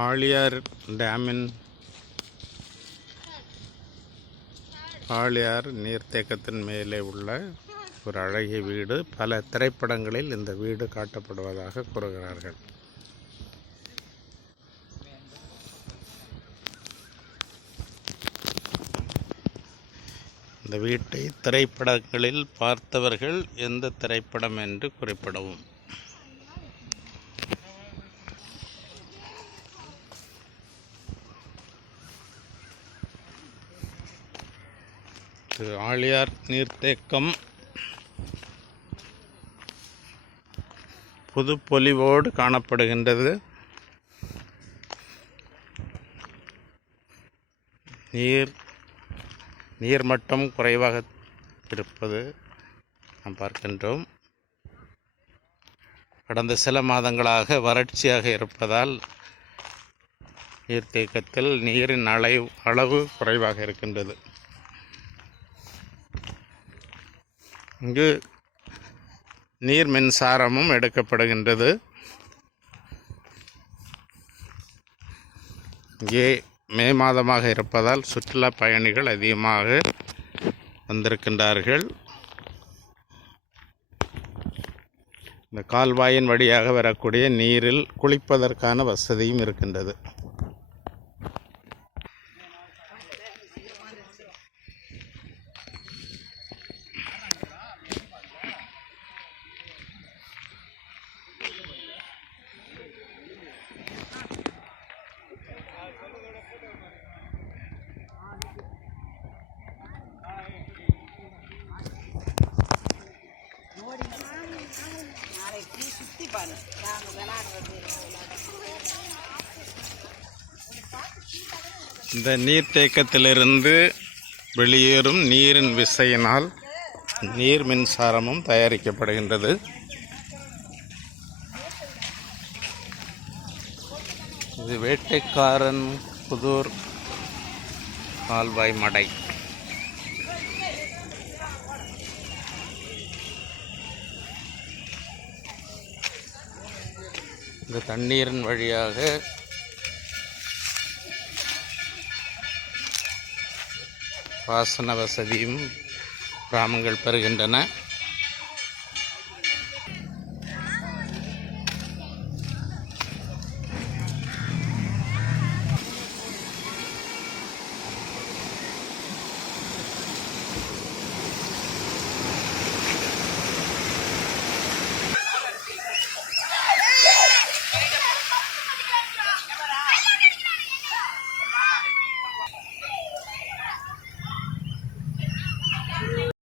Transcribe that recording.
Aliyar Damian Aliyar நீர்த்தேக்கத்தின் மேலே உள்ள ஒரு அழகிய வீடு. பல திரைப்படங்களில் இந்த வீடு காட்டப்படுவதாக கூறுகிறார்கள். இந்த வீட்டை திரைப்படங்களில் பார்த்தவர்கள் எந்த திரைப்படம் என்று குறிப்பிடவும். ஆழியார் நீர்த்தேக்கம் புதுப்பொலிவோடு காணப்படுகின்றது. நீர்மட்டம் குறைவாக இருப்பது நாம் பார்க்கின்றோம். கடந்த சில மாதங்களாக வறட்சியாக இருப்பதால் நீர்த்தேக்கத்தில் நீரின் அளவு குறைவாக இருக்கின்றது. இங்கு நீர் மின்சாரமும் எடுக்கப்படுகின்றது. இங்கே மே மாதமாக இருப்பதால் சுற்றுலா பயணிகள் அதிகமாக வந்திருக்கின்றார்கள். இந்த கால்வாயின் வழியாக வரக்கூடிய நீரில் குளிப்பதற்கான வசதியும் இருக்கின்றது. இந்த நீர்த்தேக்கத்திலிருந்து வெளியேறும் நீரின் விசையினால் நீர் மின்சாரமும் தயாரிக்கப்படுகின்றது. இது வேட்டைக்காரன் புதூர் கால்வாய் மடை. இந்த தண்ணீரின் வழியாக பாசன வசதியும் கிராமங்கள் பெறுகின்றன.